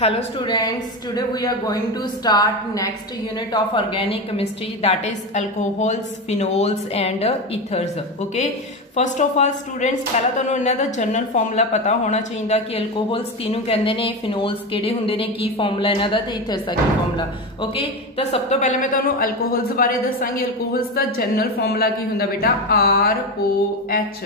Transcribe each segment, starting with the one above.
Hello students, today we are going to start next unit of organic chemistry, that is alcohols, phenols and ethers. Okay, first of all students पहला तो इन्हां दा general formula पता होना चाहिए कि alcohols किनू कहंदे ने, phenols किहड़े हुंदे ने, की फार्मूला इन्हां दा ते ethers दा की फार्मूला. ओके, तो सब तो पहले मैं तुहानू alcohols बारे दसांगी. alcohols दा जनरल फार्मूला की हुंदा बेटा ROH.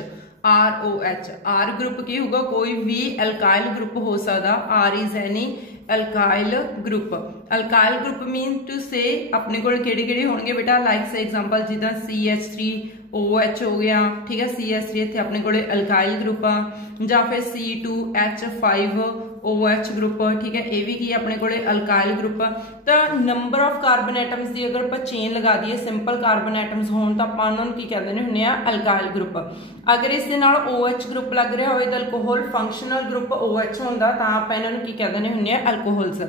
ROH R ग्रुप की होगा, कोई भी अल्काइल ग्रुप हो सकता. R is any alkyl group. Alkyl group mean to say अपने को किहड़े होणगे बेटा, लाइक से एग्जांपल जिदा CH3OH हो गया, ठीक है. CH3 इत्थे अपने को अल्काइल ग्रुप आ, जां फिर C2H5OH ग्रुप, ठीक है. ये भी की अपने को अल्काइल ग्रुप. तो नंबर ऑफ कार्बन एटम्स की अगर आप चेन लगा दिए, सिंपल कार्बन एटम्स होण तां आपां उन्हां नूं की कहंदे हुंदे आ अल्काइल ग्रुप. अगर इस दे नाल OH ग्रुप लग रहा होवे तां अल्कोहल फंक्शनल ग्रुप OH हुंदा, तां आपां इन्हां नूं की कहंदे हुंदे आ अल्कोहल्स.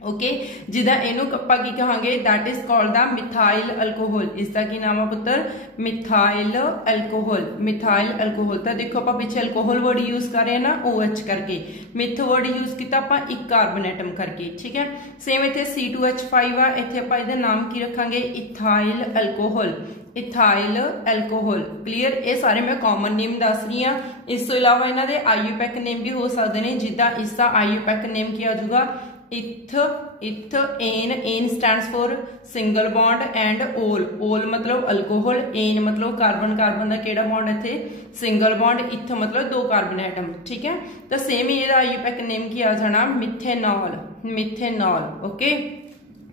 ओके, जिदा इनू आपां की कहांगे, that is called the methyl alcohol. इसका की नाम है पुत्र, मिथाइल अल्कोहल. Methyl alcohol. तो देखो आप पीछे अल्कोहल वर्ड यूज कर रहे हैं ना OH करके, मिथ वर्ड यूज किया आप एक कार्बन एटम करके, ठीक है. सेम इत्थे C2H5 आ, इत्थे आपां इहदा नाम की रखांगे ethyl alcohol. Ethyl alcohol. Clear. ये सारे मैं कॉमन नेम दस रही हाँ. इस तो इलावा इन्हां दे IUPAC नेम भी हो सकते हैं, जिदा इसका IUPAC नेम क्या आ जाऊगा, eth ane. Ane stands for single bond and ol. Ol मतलब अल्कोहल, एन मतलब कार्बन. कार्बन का केड़ा बॉन्ड इत्थे सिंगल बॉन्ड, इथ मतलब दो कार्बन एटम, ठीक है. तो सेम ही इहदा IUPAC नेम की आ जाना मिथेनॉल. मिथेनॉल. ओके,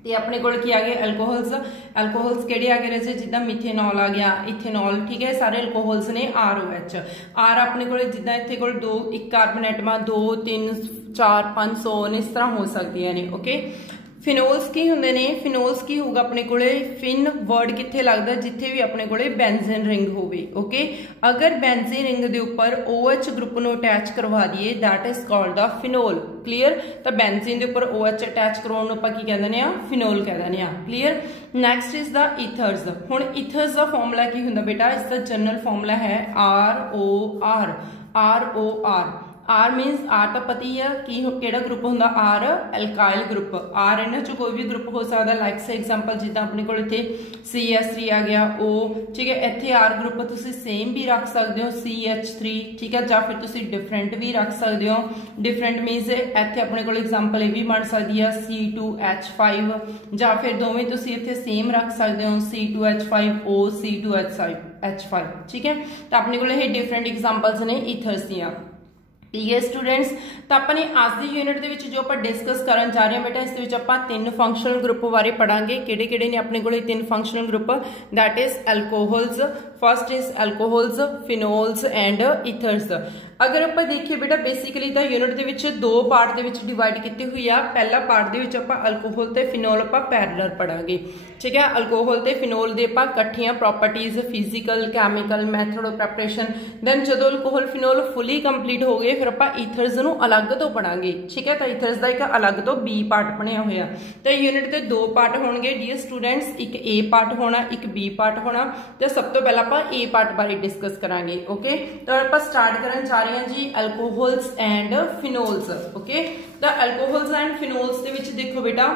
ते अपने को आ गए अल्कोहल्स. अल्कोहल्स केड़े आ गए रहे, जिदा मिथेनॉल आ गया, इथेनॉल, ठीक है. सारे अल्कोहल्स ने ROH. R अपने को जिदा इत्थे कोल दो एक कार्बन एटम 2 3 4 5 100 इस तरह हो सकती है. ओके, फिनोल्स की होंगे ने. फिनोल्स की होगा अपने को फिन वर्ड कितने लगता, जिथे भी अपने को बेंजीन रिंग होवे. ओके, अगर बेंजीन रिंग के उपर OH ग्रुप को अटैच करवा दिए, that is called the phenol. Clear. तो बेंजीन के उपर OH अटैच करवाने ਆਪਾਂ की कहते हैं, फिनोल कहते हैं. Clear. Next is the ethers. हुण ईथर्स का फॉर्मूला की होंगे बेटा, इसका जनरल फॉर्मूला है ROR. ROR. R मीनस R तो पता ही है कि केड़ा ग्रुप होंदा, R अल्काइल ग्रुप. R इन्हां चों कोई भी ग्रुप हो सकता, लाइक से एग्जांपल जिद्दां अपने कोल इत्थे CH3 आ गया O, ठीक है. इत्थे R ग्रुप तुसीं सेम भी रख सकते हो, CH3, ठीक है, जां फिर तुसीं डिफरेंट भी रख सकते हो. डिफरेंट मीनस इत्थे अपने कोल एग्जांपल ये भी बन सकती है C2H5, जां फिर दोवें तुसीं इत्थे सेम रख सकते हो C2H5O C2H5, ठीक है. तो अपने कोल ये डिफरेंट एग्जांपल्स ने ईथर्स दियां. ठीक है स्टूडेंट्स, तो अपने आज की यूनिट के जो आप डिस्कस करन जा रहे हैं बेटा, इस आप तीन फंक्शनल ग्रुप बारे पढ़ांगे. किहड़े ने अपने को तीन functional group, that is alcohols. First is alcohols, phenols and ethers. अगर आप देखिए बेटा, बेसिकली तो यूनिट के दो पार्ट के डिवाइड की हुई है. पहला पार्ट के अल्कोहल ते फिनोल आप पैरेलल पढ़ांगे, ठीक है. अल्कोहल ते फिनोल दे आपां इकट्ठियां properties, physical, chemical, method of preparation. Then जो अल्कोहल फिनोल फुली कंप्लीट हो गए, फिर आप ईथर्स नूं अलग तो पढ़ांगे, ठीक है. तो ईथर्स का एक अलग तो B पार्ट बनया हुआ. तो यूनिट के दो पार्ट होणगे डियर स्टूडेंट्स, एक A पार्ट होना, एक B पार्ट होना. तो सब तो पहला आप A पार्ट बारे डिस्कस करांगे. ओके, तो आप स्टार्ट करन जा रहे हैं जी अल्कोहल्स एंड फिनोल्स. ओके, तो अल्कोहल्स एंड फिनोल्स दे विच देखो बेटा,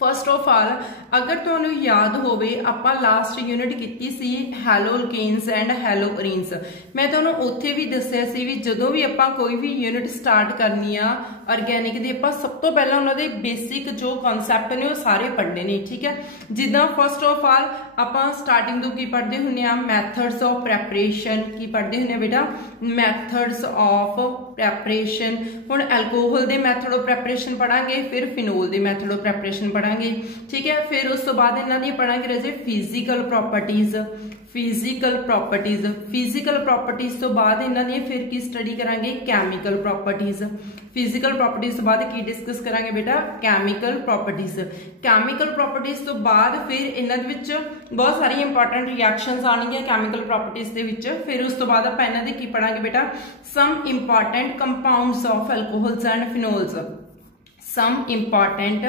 फर्स्ट ऑफ ऑल अगर तुहानू याद होवे, आपां लास्ट यूनिट कीती सी हैलोअल्केन्स एंड हैलोअरीन्स. मैं तुहानू उत्थे भी दस्सिया सी भी जदों भी आपां कोई भी यूनिट स्टार्ट करनी आ ऑर्गेनिक दी, आपां सब तो पहला उन्हां दे बेसिक जो कॉन्सैप्ट ने वो सारे पढ़ने ने, ठीक है. जिद्दां फर्स्ट ऑफ ऑल आपां स्टार्टिंग तो की पढ़ते हुंदे आ, मैथड्स ऑफ प्रैपरेशन. की पढ़ते हुंदे बेटा, मैथड्स ऑफ प्रैपरेशन. हुण अल्कोहल दे मैथड ऑफ प्रैपरेशन पढ़ांगे, फिर फिनोल दे मैथड ऑफ प्रैपरेशन पढ़ांगे, ठीक है. फिर उस तो बाद इन्हां दी पढ़ांगे रहे physical properties. Physical properties. Physical properties तो बाद इन्हां दी फिर की स्टडी करांगे, कैमिकल प्रॉपर्टीज. फिजिकल प्रॉपर्टीज तो बाद की डिस्कस करांगे बेटा, कैमिकल प्रॉपर्टीज. कैमिकल प्रॉपर्टीज तो बाद फिर इन्हां दे विच बहुत सारी इंपॉर्टेंट रिएक्शंस आउणगीਆਂ कैमिकल प्रॉपर्टीज दे विच. फिर उस तो बाद आपां इन्हां दे की पढ़ांगे बेटा, some important compounds of alcohols and phenols. Some important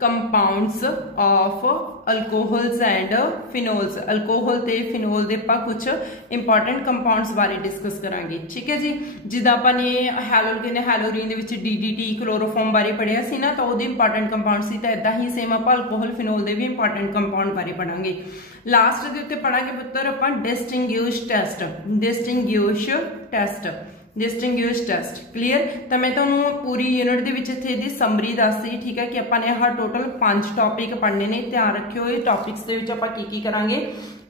compounds of alcohols and phenols. Alcohol ਤੇ ਫਿਨੋਲ ਦੇ ਆਪਾਂ ਕੁਝ ਇੰਪੋਰਟੈਂਟ ਕੰਪਾਊਂਡਸ ਬਾਰੇ ਡਿਸਕਸ ਕਰਾਂਗੇ, ਠੀਕ ਹੈ ਜੀ। ਜਿੱਦਾਂ ਆਪਾਂ ਨੇ ਹੈਲੋਜਨ ਹੈਲੋਰੀਨ ਦੇ ਵਿੱਚ DDT ਕਲੋਰੋਫਾਰਮ ਬਾਰੇ ਪੜਿਆ ਸੀ ਨਾ, ਤਾਂ ਉਹਦੇ ਇੰਪੋਰਟੈਂਟ ਕੰਪਾਊਂਡ ਸੀ, ਤਾਂ ਇਦਾਂ ਹੀ ਸੇਮ ਆਪਾਂ ਅਲਕੋਹਲ ਫਿਨੋਲ ਦੇ ਵੀ ਇੰਪੋਰਟੈਂਟ ਕੰਪਾਊਂਡ ਬਾਰੇ ਪੜਾਂਗੇ। ਲਾਸਟ ਦੇ ਉੱਤੇ ਪੜਾਂਗੇ ਪੁੱਤਰ ਆਪਾਂ distinguish test. Distinguish test clear. तो मैं तुहानू पूरी यूनिट दे विच इत्थे दी समरी दसदी, ठीक है, कि आपां ने आह टोटल 5 टॉपिक पढ़ने ने। ध्यान रखियो ये टॉपिक्स दे विच आपां की करांगे।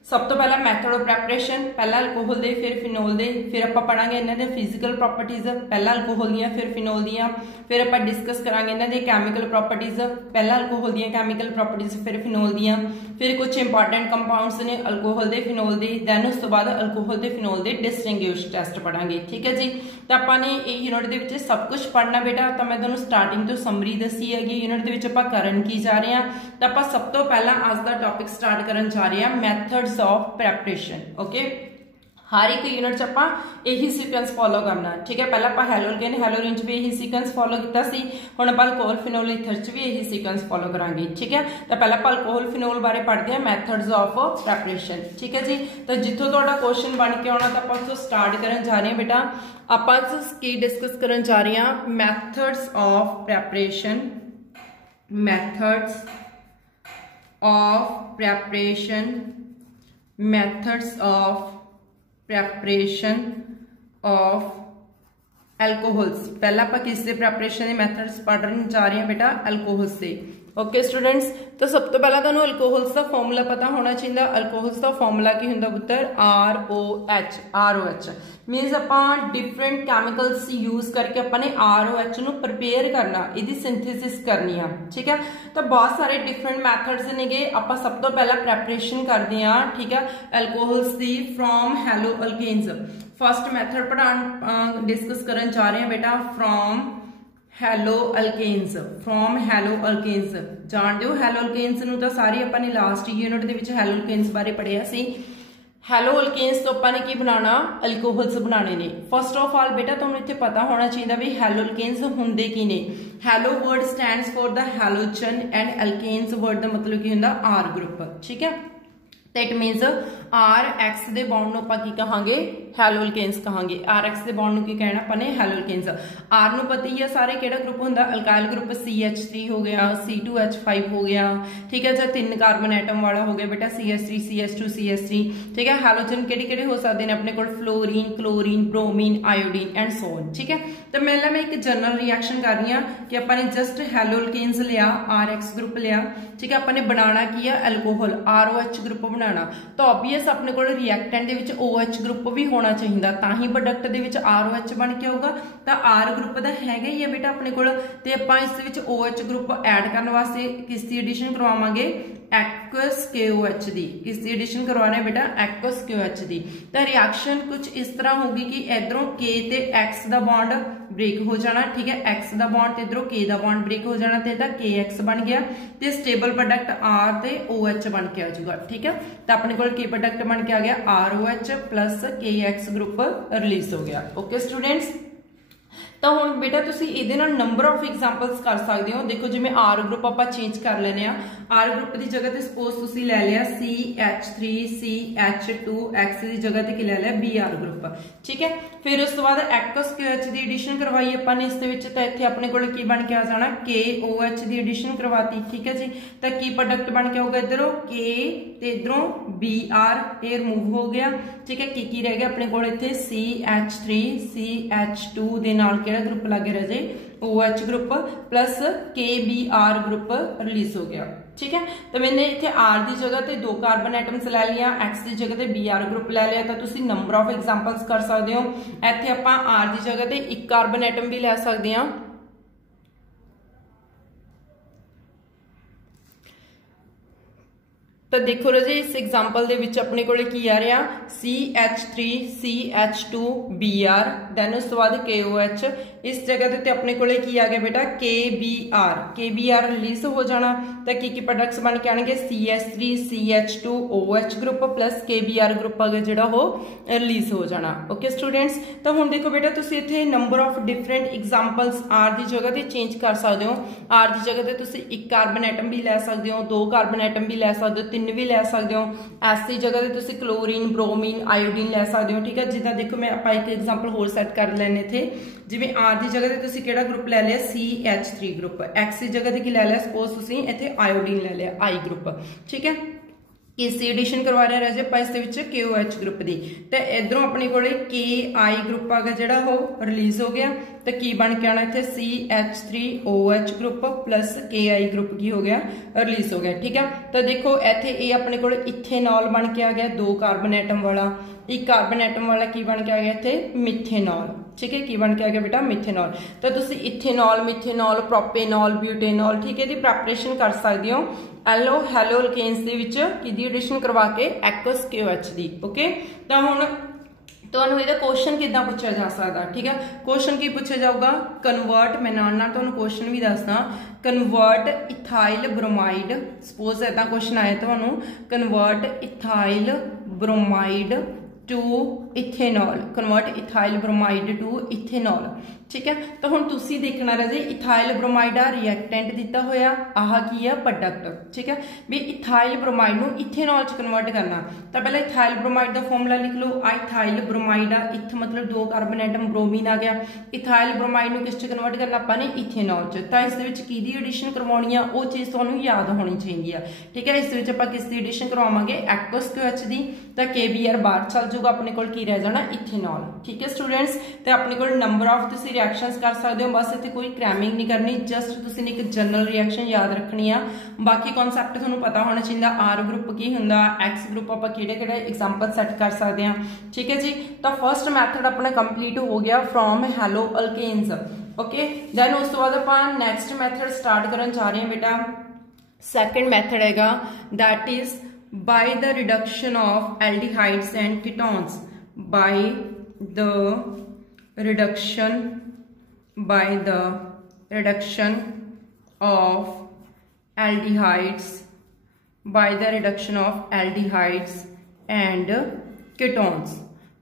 सब तो पहला मैथड ऑफ प्रैपरेशन, पहला अल्कोहल दे फिर फिनोल दे, फिर आपां पढ़ांगे इन्हां दे फिजिकल प्रॉपर्टीज, पहला अल्कोहल दियां फिर फिनोल दियां, फिर आपां डिस्कस करांगे इन्हां दे केमिकल प्रॉपर्टीज, पहला अल्कोहल दियां केमिकल प्रॉपर्टीज फिर फिनोल दियां, फिर कुछ इंपॉर्टेंट कंपाउंड्स ने अल्कोहल दे फिनोल दे, दैन उस तो बाद अल्कोहल दे फिनोल दे डिस्टिंग्विश टेस्ट पढ़ांगे, ठीक है जी। तो आपां ने ये यूनिट दे विच सब कुछ पढ़ना बेटा। तो मैं तुहानू स्टार्टिंग तो समरी दसी हैगी यूनिट दे विच आपां करन की जा रहे हैं। तो आपां सब तो पहला अज दा टॉपिक स्टार्ट करन जा रहे हैं मैथड्स ऑफ प्रैपरेशन। ओके, हर एक यूनिट च आपां यही सीक्वेंस फॉलो करना, ठीक है। पहला आपां हैलोजन हैलोरीन च भी यही सीक्वेंस फॉलो किया सी, हुण आपां अल्कोहल फिनोल ईथर च भी यही सीक्वेंस फॉलो करांगे, ठीक है। तो पहला आपां अल्कोहल फिनोल बारे पढ़ते हैं, मैथड्स ऑफ प्रैपरेशन, ठीक है जी। तो जिथों तुहाडा क्वेश्चन बन के आउणा, तो आपां उत्थों स्टार्ट करन जा रहे हैं बेटा। आपां की डिस्कस करन जा रहे हैं methods of preparation, methods of preparation, methods of preparation of alcohols। पहला आप किससे preparation के methods पढ़ने जा रहे हैं बेटा, alcohols से। ओके स्टूडेंट्स, तो सब तो पहला तुहानू अल्कोहल्स का फॉर्मूला पता होना चाहिए। अल्कोहल्स का फॉर्मूला की हुंदा पुत्तर ROH। ROH मीनस आपां डिफरेंट कैमिकल्स यूज करके अपने ROH नू प्रिपेयर करना, इहदी सिंथेसिस करनी है, ठीक है। तो बहुत सारे डिफरेंट मैथड्स नेगे। आपां सब तो पहला प्रैपरेशन करते हैं, ठीक है, अल्कोहल्स दी from halo alkanes. First method पढ़ान डिस्कस करन जा रहे हैं बेटा, from halo alkanes. From halo alkanes जान दो, हैलो अल्केन्स नू तो सारी अपने लास्ट यूनिट दे विच हैलो अल्केन्स बारे पढ़िया सी। हैलो अल्केन्स तो अपने की बनाना, अल्कोहल्स बनाने ने। फर्स्ट ऑफ ऑल बेटा तुहानू इत्थे पता होना चाहिए भी हैलो अल्केन्स हुंदे की ने। Halo word stands for the halogen and alkanes word का मतलब की हुंदा R ग्रुप, ठीक है। तो इट मीनस RX दे बॉन्ड नू आपां की कहांगे, हैलो अल्केन्स कहांगे। RX दे बॉन्ड नू की कहना अपने हैलो अल्केन्स। R नू पता ही है सारे केड़ा ग्रुप हुंदा, अल्काइल ग्रुप CH3 हो गया, C2H5 हो गया, ठीक है। जो 3 कार्बन एटम वाला हो गया बेटा CH3 CH2 CH3, ठीक है। हैलोजन केड़े-केड़े हो सकते हैं अपने कोल, fluorine, chlorine, bromine, iodine and so on, ठीक है। तो मैं एक जनरल रिएक्शन कर रही हूँ कि अपने जस्ट हैलो अल्केन्स लिया, RX ग्रुप लिया, ठीक है। अपने बनाना की है अल्कोहल, ROH ग्रुप बनाना। तो ऑब्वियस अपने को रिएक्टेंट दे विच OH ग्रुप भी होना चाहिए, ताही प्रोडक्ट दे विच ROH बन के आऊगा। तो R ग्रुप दा हैगा ही है बेटा अपने कोल, ते आपां इस विच OH ग्रुप ऐड करने वास्ते किसदी एडिशन करवावांगे, एक्वस KOH दी। किसदी एडिशन करवाना है बेटा, एक्वस KOH दी। तो रिएक्शन कुछ इस तरह होगी कि इधरों K ते X दा बॉन्ड ब्रेक हो जाना, ठीक है। X दा बॉन्ड ते इधरों K दा बॉन्ड ब्रेक हो जाना, ते इहदा KX बन गया, ते स्टेबल प्रोडक्ट R ते OH बन के आ जाऊगा, ठीक है। तो अपने को की प्रोडक्ट बन के आ गया ROH plus KX group release हो गया। ओके स्टूडेंट्स, तो हुण बेटा तुसीं इहदे नाल नंबर ऑफ एग्जांपल्स कर सकते हो। देखो जिवें R ग्रुप आपां चेंज कर लेने आ, R ग्रुप की जगह ते सपोज तुसीं लै लिया CH3 CH2, X की जगह ते की लै लिया BR ग्रुप, ठीक है। फिर उस तो बाद एक्वस KOH की एडिशन करवाई आपां ने, इस दे विच तां इत्थे अपने कोल की बन के आ जाना, KOH की एडिशन करवाती, ठीक है जी। तो की प्रोडक्ट बन के आऊगा, इधरों K ते इधरों BR, ये रिमूव हो गया, ठीक है। की रह गया अपने कोल इत्थे CH3 CH2 दे नाल केड़ा ग्रुप लगे रहे, OH group plus KBR group release हो गया, ठीक है। तो मैंने इत्थे R की जगह ते 2 कार्बन एटम्स लै लिया, X की जगह ते BR ग्रुप लै लिया। तो तुसीं नंबर ऑफ एग्जांपल्स कर सकते हो। इत्थे आपां R की जगह ते 1 कार्बन एटम भी लै सकते हैं, तो देखो राजे इस एग्जाम्पल दे विच अपने कोले की आ रहा CH3CH2Br दैन उस तो बाद KOH इस जगह ते अपने कोले की आ गया बेटा KBr रिलीज हो जाना तो की प्रोडक्ट्स बन के आएंगे CH3CH2OH group plus KBr group जो हो रिलीज हो जाना। ओके स्टूडेंट्स, तो हुण देखो बेटा तुसीं इत्थे number of different examples R की जगह ते चेंज कर सकते हो। आर की जगह ते तुसीं एक कार्बन एटम भी लै सकते हो, 2 कार्बन एटम भी लै सकते हो, 3 भी लै सकते हो। एस की जगह ते तुसीं क्लोरीन, ब्रोमीन, आयोडीन लै सकते हो। ठीक है, जिदा देखो मैं आप एक एग्जाम्पल होर सैट कर लैने थे, जिवें आर की जगह ते तुसीं किहड़ा ग्रुप लै लिया CH3 ग्रुप, एक्स की जगह ते की लै लिया सपोज तुसीं इत्थे आयोडीन लै लिया I ग्रुप। ठीक है, इसी एडिशन करवा रहे राजे आप इस KOH ग्रुप की, तो इधरों अपने को KI ग्रुप आ गया जिहड़ा हो रिलीज हो गया, तो की बन के आना इत्थे CH3OH group plus KI group की हो गया रिलीज हो गया। ठीक है, तो देखो इत्थे ये अपने को इथेनॉल बन के आ गया 2 कार्बन एटम वाला, एक कार्बन एटम वाला की बन के आ गया इत्थे मिथेनॉल। ठीक है, की बन के आ गया बेटा मिथेनॉल। तो तुसी इथेनॉल, मिथेनॉल, प्रोपेनॉल, ब्यूटेनॉल ठीक है दी प्रैपरेशन कर सकते हो एलो हैलो अल्केन्स दे विच की एडिशन करवा के एक्वस KOH दी। ओके, तो हुण तुहानूं इहदा क्वेश्चन किदां पूछा जा सकदा। ठीक है, क्वेश्चन की पूछा जाऊगा कन्वर्ट, मैं नाल तुहानूं क्वेश्चन भी दसदा, कन्वर्ट इथाइल ब्रोमाइड, सपोज इदां क्वेश्चन आया तुहानूं convert ethyl bromide to ethanol, convert ethyl bromide to ethanol. ठीक है, तो हुण तुसीं देखना राजे इथाइल ब्रोमाइड आ रिएक्टेंट दिता होया, आह की है प्रोडक्ट। ठीक है, भी इथाइल ब्रोमाइड नूं इथेनॉल च कन्वर्ट करना, तो पहले इथाइल ब्रोमाइड का फॉर्मूला लिख लो, आ इथाइल ब्रोमाइड आ, इथ मतलब 2 कार्बन एटम ब्रोमीन आ गया, इथाइल ब्रोमाइड नूं किस च कन्वर्ट करना आपां ने इथेनॉल च, तो इस दे विच किहदी एडिशन करवाउणी आ वो चीज़ तुहानूं याद होनी चाहिए है। ठीक है, इस दे विच आपां किस दी एडिशन करवावांगे एक्वस KOH दी, तो KBr बाहर चल जाऊगा, अपने कोल की रह जाना इथेनॉल। ठीक है स्टूडेंट्स, तो अपने कोल नंबर ऑफ तुसीं रिएक्शंस कर सकते हो, बस इत्थे कोई क्रैमिंग नहीं करनी, जस्ट तुसीं एक जनरल रिएक्शन याद रखनी आ, बाकी कॉन्सैप्ट तुहानूं पता होना चाहिए। आर ग्रुप की हुंदा, एक्स ग्रुप आपां किहड़े-किहड़े एग्जाम्पल सैट कर सकते हैं। ठीक है जी, तो फर्स्ट मैथड अपना कंप्लीट हो गया from halo alkanes. Okay, then उस तो बाद आपां नैक्सट मैथड स्टार्ट करन जा रहे हैं बेटा। सैकेंड मैथड हैगा that is by the reduction of aldehydes and ketones, by the reduction of aldehydes, by the reduction of aldehydes and ketones,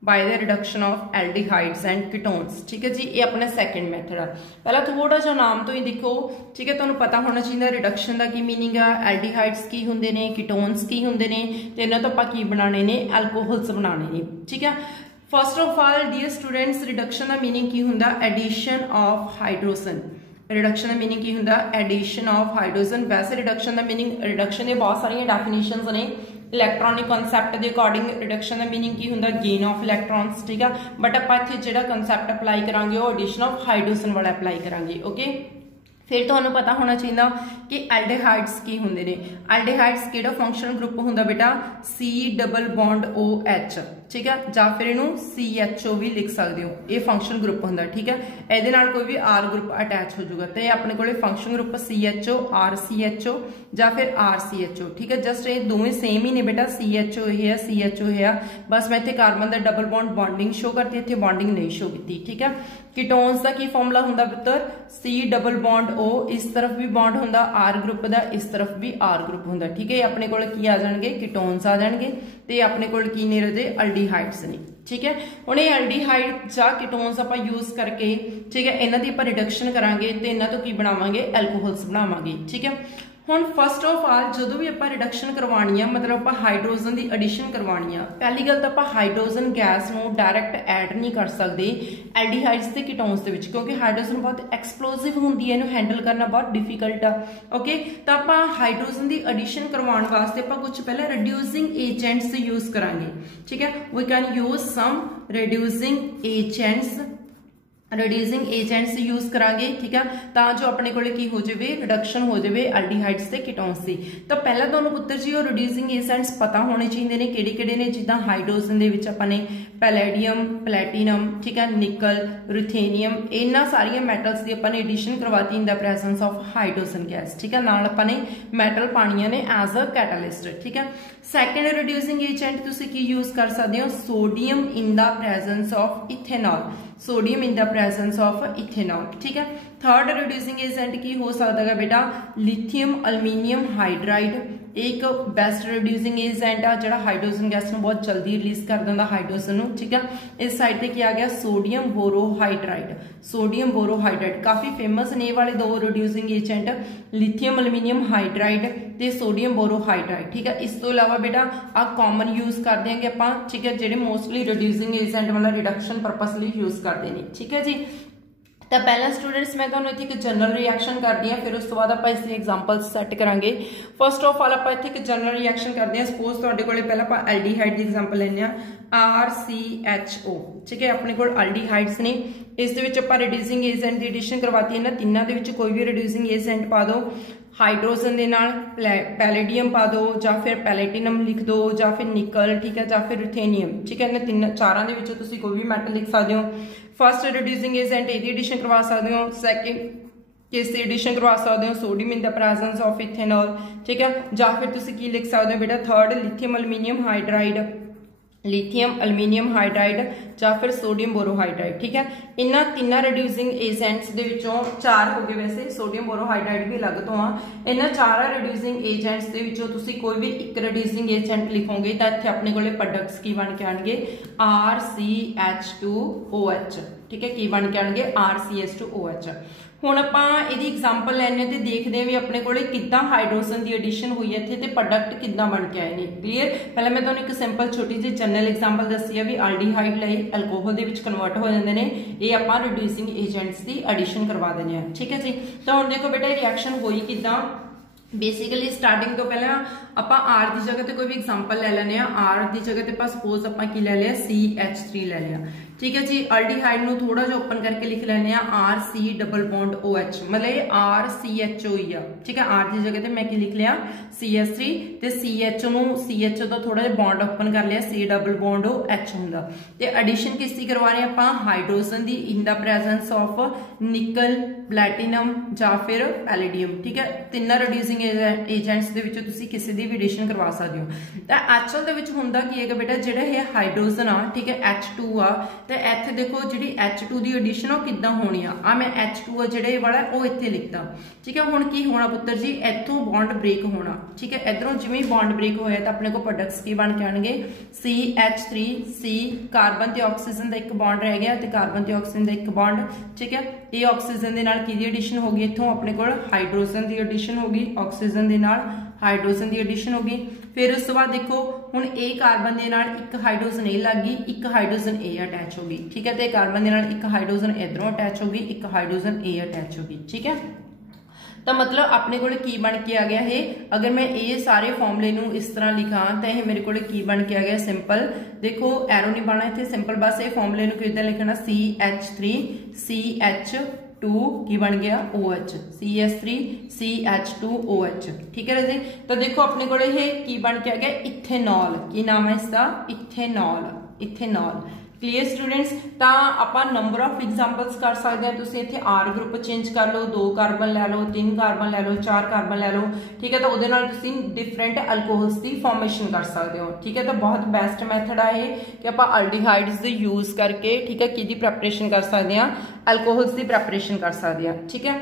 by the reduction of aldehydes and ketones। ठीक है जी, ये अपना second method है। पहला थोड़ा जा नाम तो ही देखो, ठीक है, तुहानूं पता होना चाहिए रिडक्शन का की मीनिंग है, एल्डिहाइड्स की हुंदे ने, कीटोन्स की हुंदे ने, ते इन्हां तों आपां की बनाने ने, एल्कोहल्स बनाने ने। ठीक है, first of all dear students reduction का मीनिंग की हुंदा एडिशन ऑफ हाइड्रोजन। रिडक्शन का मीनिंग की हुंदा एडिशन ऑफ हाइड्रोजन। वैसे रिडक्शन का मीनिंग, रिडक्शन के बहुत सारिया डेफिनेशंस ने, इलैक्ट्रॉनिक कॉन्सैप्ट के अकॉर्डिंग रिडक्शन का मीनिंग की हुंदा गेन ऑफ इलैक्ट्रॉन्स। ठीक है, बट आपां इत्थे जिहड़ा कॉन्सैप्ट अप्लाई करांगे वो एडिशन ऑफ हाइड्रोजन वाला अप्लाई करांगे। ओके, फिर तुहानूं पता होना चाहिए कि एल्डिहाइड्स की हुंदे ने। एल्डिहाइड्स किहड़ा फंक्शनल ग्रुप हुंदा बेटा C+OH। ठीक है, या फिर इनू CHO भी लिख सकते हो, ये फंक्शन ग्रुप होंगे। ठीक है, ये कोई भी R ग्रुप अटैच हो जाऊगा, तो ये अपने को फंक्शन ग्रुप CHO, RCHO या फिर RCHO। ठीक है, जस्ट ये दोवें सेम ही ने बेटा, CHO है CHO है, बस मैं इतने कार्बन का डबल बॉन्ड बॉन्डिंग शो करती, इतने बॉन्डिंग नहीं शो की। ठीक है, कीटोन्स का की फॉर्मूला होंगे पुत्र C+O, इस तरफ भी बॉन्ड होंगे R ग्रुप का, इस तरफ भी R ग्रुप होंगे। ठीक है, अपने को की आ जाएंगे कीटोन्स आ जाएंगे, तो अपने को की ने रजे एल्डिहाइड्स ने। ठीक है, हुण ये एल्डिहाइड या कीटोन्स आप यूज करके, ठीक है, इन्हां दी आपां रिडक्शन करांगे तो इन्हां तो की बनावांगे एल्कोहल्स बनावांगे। ठीक है, हुण फस्ट ऑफ ऑल जो भी आपां रिडक्शन करवानी है, मतलब आपां हाइड्रोजन की एडिशन करवानी है, पहली गल तो आपां हाइड्रोजन गैस नूं डायरैक्ट ऐड नहीं कर सकते एल्डिहाइड्स ते कीटोन्स दे विच, क्योंकि हाइड्रोजन बहुत एक्सप्लोसिव हुंदी है, इहनूं हैंडल करना बहुत डिफिकल्ट है। ओके, तो आपां हाइड्रोजन की एडिशन करवाउण वास्ते आपां कुछ पहले रिड्यूसिंग एजेंट्स यूज करांगे। ठीक है, we can use some reducing agents use करांगे। ठीक है, जो अपने को की हो जाए रिडक्शन हो जाए एल्डिहाइड्स ते कीटोन्स की। तो पहला तुहानूं पुत्र जी रिड्यूसिंग एजेंट्स पता होने चाहिए ने, किहड़े-किहड़े ने, जिद्दां हाइड्रोजन दे विच आपां ने पैलेडियम, प्लैटिनम, ठीक है, निकल, रुथेनियम, इन्हां सारिया मैटल्स की अपने एडिशन करवाती इन the presence of hydrogen gas, ठीक है। नाल अपने मैटल पानिया ने एज अ कैटालिस्ट, ठीक है। सैकेंड रिड्यूसिंग एजेंट तुसीं की यूज कर सकते हो, sodium in the presence of ethanol, sodium in the presence of ethanol, ठीक है। थर्ड रिड्यूसिंग एजेंट की हो सकता है बेटा, लिथियम एल्यूमीनियम हाइड्राइड, एक बेस्ट रिड्यूसिंग एजेंट आ जो हाइड्रोजन गैस में बहुत जल्दी रिलीज कर देता हाइड्रोजन, ठीक है। इस साइड पे क्या आ गया, सोडियम बोरोहाइड्राइड, सोडियम बोरोहाइड्राइड काफी फेमस ने वाले दो reducing agent, lithium aluminium hydride ते सोडियम बोरोहाइड्राइड, ठीक है। इस तो इलावा बेटा आ कॉमन यूज कर देंगे आपां, ठीक है, जेडे मोस्टली रिड्यूसिंग एजेंट मतलब रिडक्शन परपस लई यूज करते हैं, ठीक है जी। तो पहला स्टूडेंट्स मैं तुहानूं इत्थे एक जनरल रिएक्शन करदी हां, फिर उस तो बाद आपां इस एग्जांपल्स सैट करांगे। फर्स्ट ऑफ ऑल आपां इत्थे एक जनरल रिएक्शन करदे हां। सपोज तुहाडे कोले पहला आपां एल्डिहाइड दी एग्जांपल लैंदे हां, RCHO, ठीक है, अपने कोल एल्डिहाइड्स ने, इस दे विच आपां रिड्यूसिंग एजेंट दी एडिशन करवाती है ना, तिन्नां दे विच कोई भी रिड्यूसिंग एजेंट पा दो, हाइड्रोजन दे नाल पैलेडियम पा दो, जां फिर पैलेटिनम लिख दो, जां फिर निकल, ठीक है, जां फिर रुथेनियम, ठीक है। इन्हां तिन्न चारां दे विचों तुसीं कोई भी मैटल लिख सकदे हो। फर्स्ट रिड्यूसिंग एजेंट इहदी एडिशन करवा सकते हो, सैकेंड किस दी एडिशन करवा सकते हो, sodium in the presence of ethanol, ठीक है, जां फिर तुसीं की लिख सकते हो बेटा, third lithium aluminium hydride, lithium aluminium hydride, या फिर सोडियम बोरोहाइड्राइड, ठीक है। इन्हां तिन्नां रिड्यूसिंग एजेंट्स दे विचों चार हो गए, वैसे सोडियम बोरोहाइड्राइड भी अलग तो आ। इन्हां चार रिड्यूसिंग एजेंट्स दे विचों तुसीं कोई भी एक रिड्यूसिंग एजेंट लिखोगे तो इत्थे अपने कोले प्रोडक्ट्स की बन के आएंगे, RCH2OH, ठीक है, की बन के आएंगे RCH2OH। हुण आपां इहदी एग्जांपल लैने ते देखदे हां भी अपने कोले किद्दां हाइड्रोजन दी एडिशन हुई है इत्थे ते प्रोडक्ट किद्दां बन के आए ने। क्लीयर, पहले मैं तुहानूं एक सिंपल छोटी जी जनरल एग्जांपल दस्सी है भी एल्डिहाइड लई अल्कोहल दे विच कन्वर्ट हो जांदे ने, ये आपां रिड्यूसिंग एजेंट्स दी एडिशन करवा दिंदे हां, ठीक है जी। तो हुण देखो बेटा रिएक्शन होई किद्दां, बेसिकली स्टार्टिंग तो पहले आपां R की जगह पे कोई भी एग्जांपल ले लेने, R की जगह पे सपोज आपां की ले लिया CH3 ले लिया, ठीक है जी। एल्डिहाइड नूं थोड़ा जिहा ओपन करके लिख लेने RC डबल बॉन्ड OH, मतलब ये RCHO ही आ, ठीक है। R की जगह पे मैं की लिख लिया CH3 ते CH नूं CH तो थोड़ा जिहा बॉन्ड ओपन कर लिया, C डबल बॉन्ड OH हुंदा ते एडिशन किस दी करवा रहे हैं आपां, hydrogen the in the presence of nickel, platinum या फिर पैलेडियम, ठीक है। तिन्नां रिड्यूसिंग एजेंट्स दे विचों तुसीं किसी दी भी एडिशन करवा सकदे हो। तां एक्चुअल दे विच हुंदा की है बेटा, जिहड़ा ये हाइड्रोजन आ, ठीक है, H2 आ, ते इत्थे देखो जिहड़ी H2 दी एडिशन आ किद्दां होनी आ, मैं H2 आ जिहड़ा वाला ओ इत्थे लिखता, ठीक है। हुण की होना पुत्तर जी, इत्थों बॉन्ड ब्रेक होना, ठीक है, इधरों जिवें बॉन्ड ब्रेक होया तां अपने को प्रोडक्ट्स की बन के आउणगे, CH3, C कार्बन ते ऑक्सीजन दा एक बॉन्ड रह गया ते कार्बन ते ऑक्सीजन दा एक बॉन्ड, ठीक है। ये ऑक्सीजन दे नाल किहदी एडिशन हो गई, इत्थों अपने कोल हाइड्रोजन दी एडिशन हो गई, ऑक्सीजन दे नाल हाइड्रोजन की एडिशन होगी। फिर उस बाद देखो हुण ए कार्बन के नाल एक हाइड्रोजन ए लग गई, एक हाइड्रोजन ए अटैच होगी, ठीक है। तो कार्बन के नाल एक हाइड्रोजन इधरों अटैच होगी, एक हाइड्रोजन ए अटैच होगी, ठीक है। तो मतलब अपने को की बन के आ गया है, अगर मैं ये सारे फॉर्मूले नूं इस तरह लिखा तो यह मेरे को की बन के आ गया सिंपल, देखो एरो नहीं बनना इतने, सिंपल बस ये फॉर्मूले नूं किदां लिखना, CH3 CH2 की बन गया OH, CH3 CH2OH, ठीक है जी। तो देखो अपने को की बन के आ गया इथेनॉल, की नाम है इसका, इथेनॉल, इथेनॉल। क्लीयर स्टूडेंट्स, तो आप नंबर ऑफ एग्जाम्पल्स कर सकते हैं, तुसीं इत्थे R ग्रुप चेंज कर लो, 2 कार्बन लै लो, 3 कार्बन लै लो, 4 कार्बन लै लो, ठीक है। तो उहदे नाल तुसीं डिफरेंट अल्कोहल्स की फॉर्मेशन कर सकते हो, ठीक है। तो बहुत बेस्ट मैथड है कि आप अल्डिहाइड्स दे यूज करके, ठीक है, की प्रैपरेशन कर सकते हैं, अल्कोहल्स की प्रैपरेशन कर सकते हैं, ठीक है।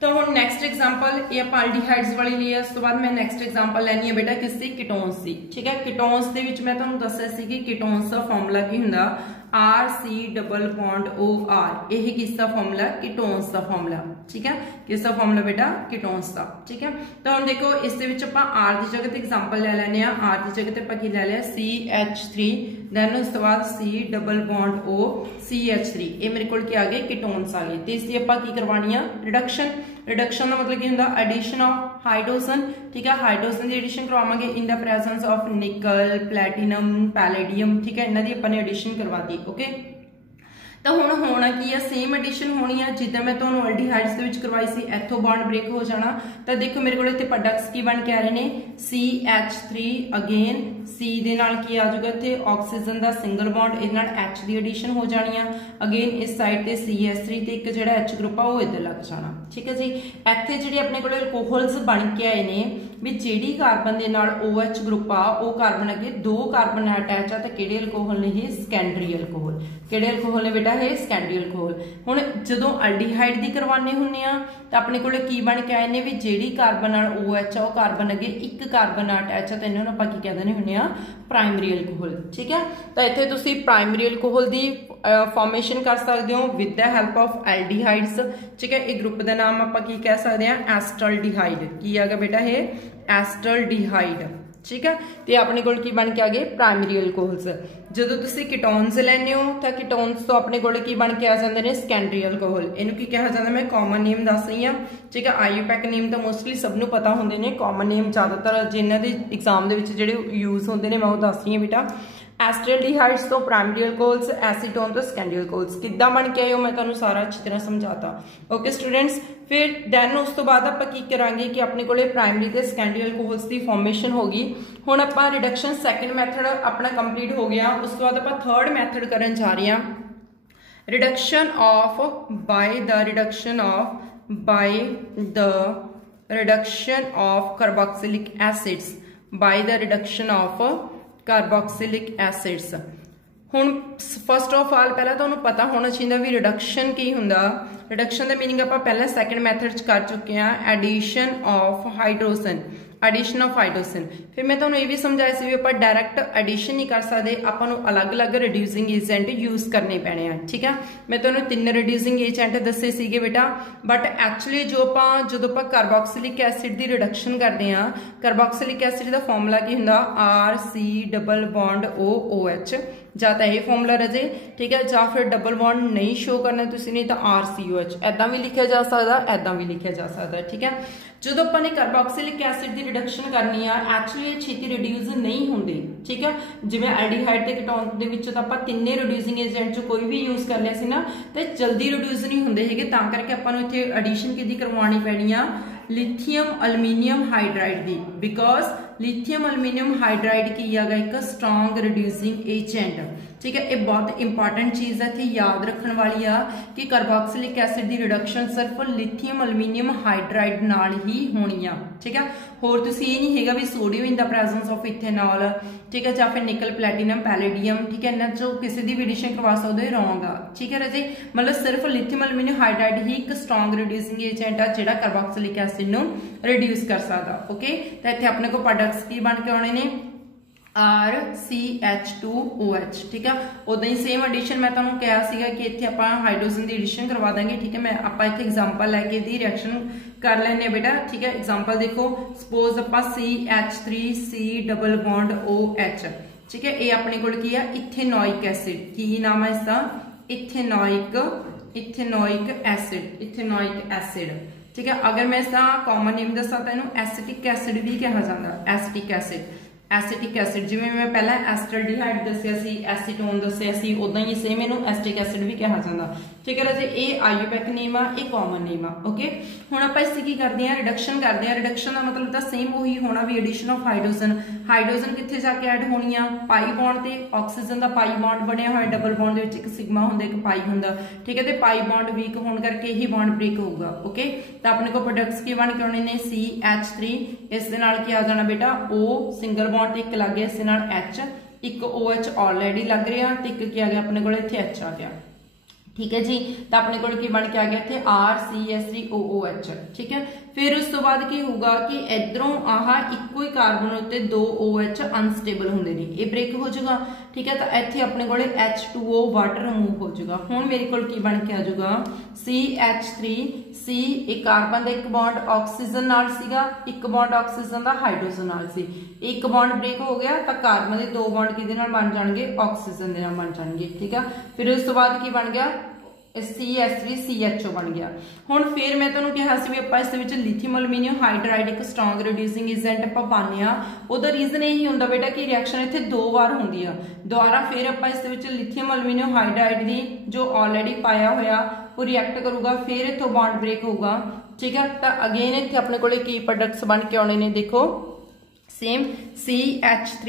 तो हुण नैक्सट एग्जाम्पल ये आप अल्डिहाइड्स वाली ली है, उस तो बाद मैं नैक्सट एग्जाम्पल लैनी है बेटा किसकी, कीटोन्स की, ठीक है। कीटोन्स दे विच मैं तुहानूं दस्सिया सी कि कीटोन्स का फॉर्मूला की हुंदा RC डबल बॉन्ड OR, यह किसका फॉर्मूला, कीटोन्स का फॉर्मूला, ठीक है। किसका फॉर्मूला बेटा, कीटोन्स का, ठीक है। तो हम देखो इस दे विच आपां R की जगह एग्जाम्पल ले लैने आ, R की जगह आपां की ले लिया CH3, दैन उस तो बाद C double bond O CH3, ये मेरे को आ गए कीटोन्स आ गए। तो इसकी आपां की करवानी है रिडक्शन, रिडक्शन का मतलब की हुंदा एडिशन ऑफ हाइड्रोजन, ठीक है। हाइड्रोजन की एडिशन करवावांगे in the presence of nickel, platinum, palladium, ठीक है, इन्हां दी आपां ने एडिशन करवा दी, ओके। तो हुण होना की आ सेम एडिशन होनी है जिद्दां मैं तुहानूं एल्डिहाइड्स दे विच करवाई सी, इत्थों बॉन्ड ब्रेक हो जाना। तो देखो मेरे को इत्थे प्रोडक्ट्स की बन के आ रहे ने CH3 अगेन C दे नाल की आ जाऊगा इत्थे ऑक्सीजन दा सिंगल बॉन्ड, इहदे नाल H दी एडिशन हो जानी है। अगेन इस साइड ते CH3 ते एक जिहड़ा H ग्रुप आ वो इधर लग जाना। ठीक है जी, इत्थे जिहड़े अपने कोल अल्कोहल्स बन के आए ने भी जिहड़ी कार्बन दे नाल OH ग्रुप आ वो कार्बन अगे दो कार्बन अटैच आ, तो किहड़े अल्कोहल ने ये सेकेंडरी अल्कोहल। किहड़े अल्कोहल ने बेटा है सेकेंडरी अल्कोहल। हुण जदों एल्डिहाइड दी करवाने हुंदे आ तो अपने कोल की बन के आए ने भी जिहड़ी कार्बन नाल OH आ वो कार्बन अगे एक कार्बन अटैच आ, तो इन्हां नूं आपां की कहदे हुंदे आ प्राइमरी अल्कोहल। ठीक है, तो इत्थे तुसीं प्राइमरी अल्कोहल दी फॉर्मेशन कर सकते हो with the help of aldehydes. ठीक है, एक ग्रुप का नाम आपां की कह सकते हैं एस्टल्डिहाइड। की आ गया बेटा है एस्टल्डिहाइड। ठीक है, तो अपने कोल की बन के आ गए प्राइमरी अल्कोहल्स। जदों तुसीं कीटोन्स लैंदे हो तो कीटोन्स तो अपने कोल की बन के आ जाते हैं सेकेंडरी अल्कोहल। इनू की कहा जाता, मैं कॉमन नेम दस रही हाँ। ठीक है, आईयूपैक नेम तो मोस्टली सबनों पता होंगे ने, कॉमन नेम ज़्यादातर जिन्हों के एग्जाम के जिहड़े यूज होंगे ने मैं वो दस रही हूँ बेटा। एस्टल्डिहाइड्स तो प्राइमरी अल्कोहल्स, एसीटोन तो सेकेंडरी अल्कोहल्स। किद्दां बन के आए हो मैं तुहानूं सारा अच्छी तरह समझाता। ओके स्टूडेंट्स, फिर दैन उस तो बाद आपां की करांगे कि अपने कोले प्राइमरी ते सेकेंडरी अल्कोहल्स की फॉर्मेशन होगी। हुण आपां रिडक्शन सैकेंड मैथड अपना कंप्लीट हो गया, उस तो बाद आपां थर्ड मैथड करन जा रहे हैं। Reduction of by the reduction of carboxylic acids, by the reduction of carboxylic acids. हुण फस्ट ऑफ ऑल पहला तुहानूं पता होना चाहिए भी रिडक्शन की हुंदा। रिडक्शन का मीनिंग आपां पहले सैकेंड मैथड कर चुके हैं, addition of hydrogen. Addition of hydrogen फिर मैं तुहानूं ये भी समझाया सी भी आपां डायरैक्ट एडिशन नहीं कर सकते, आपां नूं अलग अलग रिड्यूसिंग एजेंट यूज करने पैने हैं। ठीक है, मैं तुहानूं 3 रिड्यूसिंग एजेंट दसे सीगे बेटा, बट एक्चुअली जो जदों आपां कार्बोक्सिलिक एसिड की रिडक्शन करते हैं, कार्बोक्सिलिक एसिड का फॉर्मूला की हुंदा RC डबल बॉन्ड OOH, ਜਾਂ ਤਾਂ ਇਹ ਫਾਰਮੂਲਾ ਰਜੇ। ठीक है, ਜਾਂ फिर डबल बॉन्ड नहीं शो करना तुसीं, नहीं तो RCOH ऐदा भी लिखा जा सकता, ऐदा भी लिखा जा सकता। ठीक है, जो अपने कार्बोक्सिलिक एसिड की रिडक्शन करनी है एक्चुअली ये छेती रिड्यूस नहीं होंगे। ठीक है, जिवें एल्डिहाइड ते कीटोन दे विच तां आपां तिन्ने रिड्यूसिंग एजेंट चों कोई भी यूज कर लिया सी ना तो जल्दी रिड्यूस नहीं होंगे हैगे, तां करके आपां नूं इत्थे एडिशन किहदी करवानी पैनी आ, लिथियम अलमीनियम हाइड्राइड दी। बिकॉज लिथियम अलमीनियम हाइड्राइड की है एक स्ट्रॉन्ग रिड्यूसिंग एजेंट। ठीक है, ये बहुत इंपॉर्टेंट चीज़ है, इत्थे याद रखने वाली है कि कार्बोक्सिलिक एसिड की रिडक्शन सिर्फ लिथियम अलमीनियम हाइड्राइड नाल ही होनी है। ठीक है, होर तुसीं ये नहीं हैगा भी sodium in the presence of ethanol, ठीक है, या फिर निकल प्लैटिनम पैलेडियम, ठीक है, इन्हां चों किसी दी भी एडिशन करवा सकदे हो, रॉन्ग आ। ठीक है राजे, मतलब सिर्फ लिथियम अलमीनियम हाइड्राइड ही एक स्ट्रॉन्ग रिड्यूसिंग एजेंट आ जिहड़ा कार्बोक्सिलिक एसिड नूं रिड्यूस कर सकदा। ओके, तो इत्थे अपने को प्रोडक्ट्स की बन के आने ने RCH2OH। ठीक है, उदां ही सेम एडिशन मैं तुहानूं कहा सीगा कि इत्थे आपां हाइड्रोजन की एडिशन करवा देंगे। ठीक है, मैं आपां इत्थे एग्जांपल लैके दी रिएक्शन कर लेने बेटा। ठीक है, एग्जांपल देखो, सपोज आपां CH3C डबल बॉन्ड OH। ठीक है, ये अपने कोल की है इथेनोइक एसिड, की नाम है इसका इथेनोइक एसिड। ठीक है, अगर मैं इसका कॉमन नेम दसा तो इन्हू एसिटिक एसिड भी कहा जाता। एसिटिक एसिड जिवें मैं पहला एस्टल्डिहाइड दसिया सी, एसीटोन दसिया सी, उदां ही सेम इन्हू एसिटिक एसिड भी कहा जाता। ठीक है राजे, ये आईयूपैक नेम आ, ये कॉमन नेम आ। ओके, हुण आपां इस की करदे हां, रिडक्शन करदे हां। रिडक्शन का मतलब तो सेम वही होना भी एडिशन ऑफ हाइड्रोजन कित्थे जाके ऐड होनी आ, पाई बॉन्ड ते ऑक्सीजन का पाई बॉन्ड बनया होया, डबल बॉन्ड दे विच एक सिग्मा हुंदा, एक पाई हुंदा। ठीक है, ते पाई बॉन्ड वीक होने करके ही बॉन्ड ब्रेक होगा। ओके, तो अपने को प्रोडक्ट्स की बन के आने ने CH3, इस दे नाल की आ जाना बेटा O सिंगल बॉन्ड ते एक लग गया, इस नाल H, एक OH ऑलरेडी लग रहा, तो एक क्या आ गया अपने को इत्थे H आ गया। ठीक है जी, तो अपने को की बन के आ गया इत्थे RCH3OOH। ठीक है, फिर उस तो बाद की होगा कि इधरों आह इको ही कार्बन उत्ते 2 OH अनस्टेबल होंगे ने, ये ब्रेक हो जाएगा। ठीक है, तो इत्थे अपने को H2O वाटर रिमूव हो जाएगा। हुण मेरे को की बन के आ जाएगा CH3C, एक कार्बन का एक बॉन्ड ऑक्सीजन नाल सीगा, एक बॉन्ड ऑक्सीजन का हाइड्रोजन नाल सी, एक बॉन्ड ब्रेक हो गया तो कार्बन के 2 बॉन्ड किहदे नाल बन जाणगे, ऑक्सीजन दे नाल बन जाणगे। ठीक है, फिर उस तो बाद की बन गया CH3CHO बन गया। हुण फिर मैं तुहानूं कहा सी भी आपां इस दे विच लिथियम एल्यूमीनियम हाइड्राइड एक स्ट्रॉन्ग रिड्यूसिंग एजेंट आपां पाने आ, उहदा रीजन यही हुंदा बेटा कि रिएक्शन इत्थे 2 बार हुंदी आ। दोबारा फिर आपां इस दे विच लिथियम एल्यूमीनियम हाइड्राइड दी जो ऑलरेडी पाया होया वो रिएक्ट करूगा, फिर इत्थों बॉन्ड ब्रेक होगा, ठीक है। तो अगेन इत्थे अपने कोले की प्रोडक्ट्स बन के आने ने, देखो सेम CH3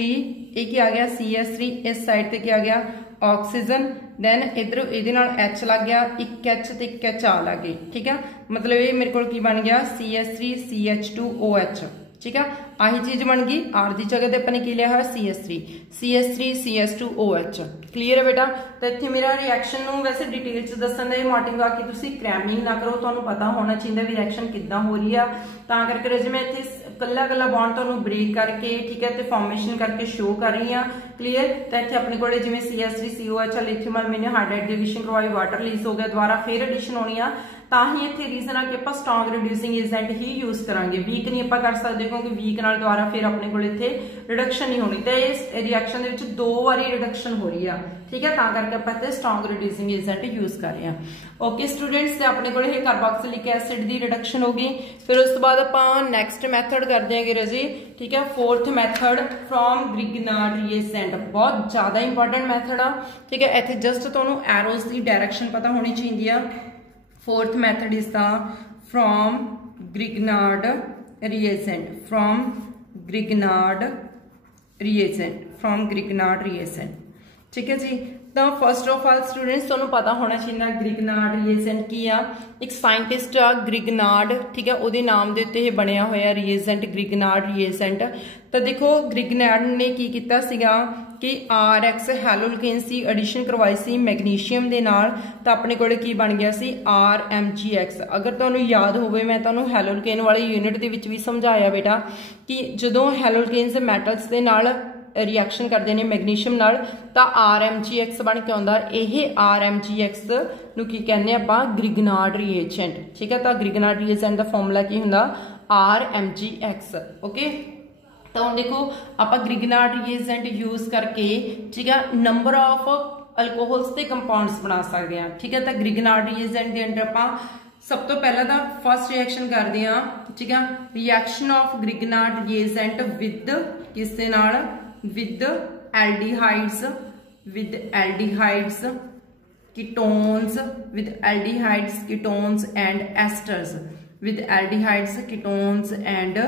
ये क्या आ गया CH3, इस साइड ते क्या आ गया ऑक्सीजन, दैन इधर इहदे नाल H लग गया, एक H ते एक H आ लग गई, ठीक है। मतलब ये मेरे को की बन गया CH3CH2OH, ठीक है। आही चीज बन गई, R की जगह ते अपने की लिया है CH3CH2OH। क्लीयर है बेटा। तो इत्थे मेरा रिएक्शन नूं वैसे डिटेल च दस्सण दा मोटिव आ कि तुसीं क्रैमिंग ना करो, तुहानूं पता होना चाहिए भी रिएक्शन किद्दां हो रही है। तां करके रजे मैं इत्थे कल्ला कल्ला बॉन्ड तुहानूं ब्रेक करके, ठीक है, ते फॉर्मेशन करके शो कर रही हाँ। क्लीयर। तो इत्थे अपने कोले जिवें CH3COH लिथियम एल्यूमीनियम हाइड्राइड दे एडिशन करवाई, वाटर रिलीज हो गया, दोबारा फिर एडिशन होनी आ, ताही इत्थे रीजन आ कि आपां स्ट्रॉन्ग रिड्यूसिंग एजेंट ही यूज करांगे, वीक नहीं आपां कर सकदे क्योंकि वीक नाल दोबारा फिर अपने कोल इत्थे रिडक्शन नहीं होनी। तो इस रिएक्शन दे विच 2 बारी रिडक्शन हो रही है, ठीक है, तां करके आपां इत्थे स्ट्रॉन्ग रिड्यूसिंग एजेंट यूज कर रहे हैं। ओके स्टूडेंट्स, ते अपने कोल कार्बोक्सिलिक एसिड दी रिडक्शन होगी। फिर उस तो बाद आपां नैक्सट मैथड कर देंगे रजी, ठीक है, 4th method from Grignard reagent. बहुत ज्यादा इंपॉर्टेंट मैथड आ, ठीक है। इत्थे जस्ट तुहानूं एरोज की डायरेक्शन पता होनी चाहिए। 4th method is the from Grignard reagent, from Grignard reagent, ठीक है जी। तो फर्स्ट ऑफ ऑल स्टूडेंट्स तुहानूं पता होना चाहिए ग्रिगनार्ड रिएजेंट की आ, एक साइंटिस्ट आ ग्रिगनार्ड, ठीक है, उहदे नाम दे उत्ते बनिया होया रिएजेंट ग्रिगनार्ड रिएजेंट। तो देखो ग्रिगनार्ड ने की कीता सीगा कि RX हैलोल्केन्स की एडिशन करवाई सी मैग्नीशियम दे नाल, तो अपने कोले की बन गया सी RMgX। अगर तुहानूं याद होवे मैं तुहानूं हैलोल्केन वाली यूनिट दे विच भी समझाया बेटा कि जदों हैलोल्केन्स मैटल्स दे नाल रिएक्शन करते हैं मैग्नीशियम नाल, तो RMgX बन के आउंदा। यह RMgX नूं की कहने आपां ग्रिगनार्ड रिएजेंट, ठीक है। तो ग्रिगनार्ड रिएजेंट का फॉर्मूला की हुंदा RMgX। ओके, तो हुण देखो आपां ग्रिगनार्ड रिएजेंट यूज करके, ठीक है, नंबर ऑफ अल्कोहल्स ते कंपाउंड्स बना सकते हैं, ठीक है। तो ग्रिगनार्ड रिएजेंट के अंदर आपां सब तो पहला तो फर्स्ट रिएक्शन करते हैं, ठीक है, reaction of Grignard reagent with किस दे नाल, with aldehydes, ketones, with aldehydes, ketones and esters, with aldehydes, ketones and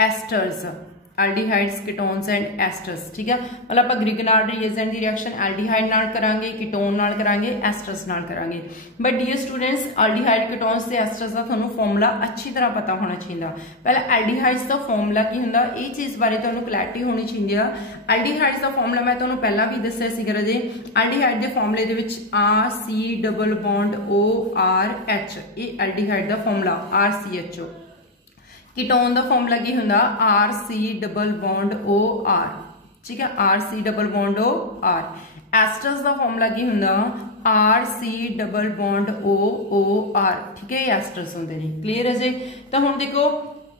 esters, aldehydes, ketones and esters, ठीक है। मतलब आप ग्रिगनार्ड रिएजेंट की रिएक्शन एल्डिहाइड नाल करांगे, कीटोन नाल करांगे, एस्टर्स नाल करांगे। But dear students, aldehyde, ketones ते एस्टर्स का तुहानूं फॉर्मूला अच्छी तरह पता होना चाहिए। पहले एल्डिहाइड्स का फॉर्मूला की हुंदा, ये चीज़ बारे तुहानूं क्लैरिटी होनी चाहिए। एल्डिहाइड्स का फॉर्मूला मैं तुहानूं पहला भी दस्सिया सीगा राजे। एल्डिहाइड के फॉर्मूले दे विच C डबल बॉन्ड ORH, ये एल्डिहाइड का फॉर्मूला RCHO। कीटोन का फॉर्मूला की हुंदा RC डबल बॉन्ड OR, ठीक है, RC double bond OR। Asters का फॉर्मूला की हुंदा RC डबल बॉन्ड OOR, ठीक है, एस्टर्स हुंदे ने। क्लीयर है जी। तो हुण देखो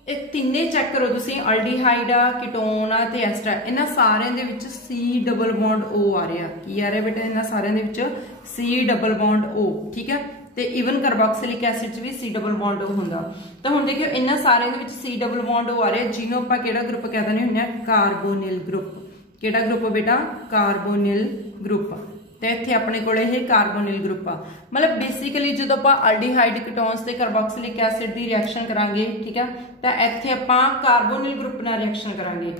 ਇਹ ਤਿੰਨੇ ਚੈੱਕ ਕਰੋ ਤੁਸੀਂ, ਅਲਡੀਹਾਈਡ ਆ, ਕੀਟੋਨ ਆ ਤੇ ਐਸਟਰ, ਇਹਨਾਂ ਸਾਰਿਆਂ ਦੇ ਵਿੱਚ C ਡਬਲ ਬੌਂਡ O ਆ ਰਿਹਾ। ਕੀ ਆ ਰਿਹਾ ਬੇਟਾ ਇਹਨਾਂ ਸਾਰਿਆਂ ਦੇ ਵਿੱਚ C ਡਬਲ ਬੌਂਡ O, ਠੀਕ ਹੈ। ਤੇ ਈਵਨ ਕਾਰਬੋਕਸਿਲਿਕ ਐਸਿਡ ਚ ਵੀ C ਡਬਲ ਬੌਂਡ O ਹੁੰਦਾ। ਤਾਂ ਹੁਣ ਦੇਖਿਓ ਇਹਨਾਂ ਸਾਰਿਆਂ ਦੇ ਵਿੱਚ C ਡਬਲ ਬੌਂਡ O ਆ ਰਿਹਾ, ਜਿਹਨੂੰ ਆਪਾਂ ਕਿਹੜਾ ਗਰੁੱਪ ਕਹਿ ਦਿੰਦੇ ਹੁੰਦੇ ਆ, ਕਾਰਬੋਨਿਲ ਗਰੁੱਪ। ਕਿਹੜਾ ਗਰੁੱਪ ਬੇਟਾ, ਕਾਰਬੋਨਿਲ ਗਰੁੱਪ। तो इत्थे अपने कोले ये कार्बोनिल ग्रुप आ। मतलब बेसिकली जो आप अल्डिहाइड, कीटोन्स ते कार्बोक्सिलिक एसिड की रिएक्शन करांगे, ठीक है, तो इत्थे आपां कार्बोनिल ग्रुप नाल रिएक्शन करांगे।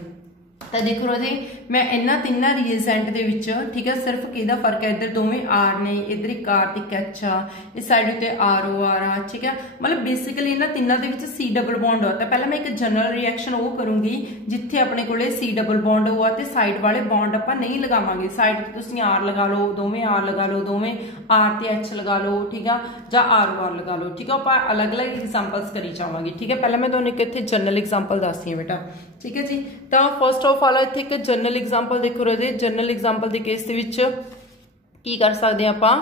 तो देखो जी मैं इन्हां तिन्नां रिएजेंट दे विच, ठीक है, सिर्फ किहदा फर्क है, इधर दोवें R ने, इधर एक R ते H आ, इस साइड उत्ते ROR आ, ठीक है। मतलब बेसिकली इन्हां तिन्नां दे विच C डबल बॉन्ड आ। तो पहले मैं एक जनरल रिएक्शन वो करूंगी जिथे अपने कोले C डबल बॉन्ड हुआ ते साइड वाले बॉन्ड आपां नहीं लगावांगे। साइड ते तुसीं R लगा लो, दोवें R लगा लो, दोवें R ते H लगा लो, ठीक है, जां ROR लगा लो, ठीक है। आपां अलग अलग एग्जांपल्स करी जावांगे, ठीक है। पहले मैं तुहानूं एक इत्थे जनरल एग्जांपल दसदी हां बेटा, ठीक है जी। तो फर्स्ट ऑफ ऑल इत्थे एक जनरल एग्जांपल देखो राजे। जनरल एग्जांपल के केस दे विच की कर सकते हैं आपां,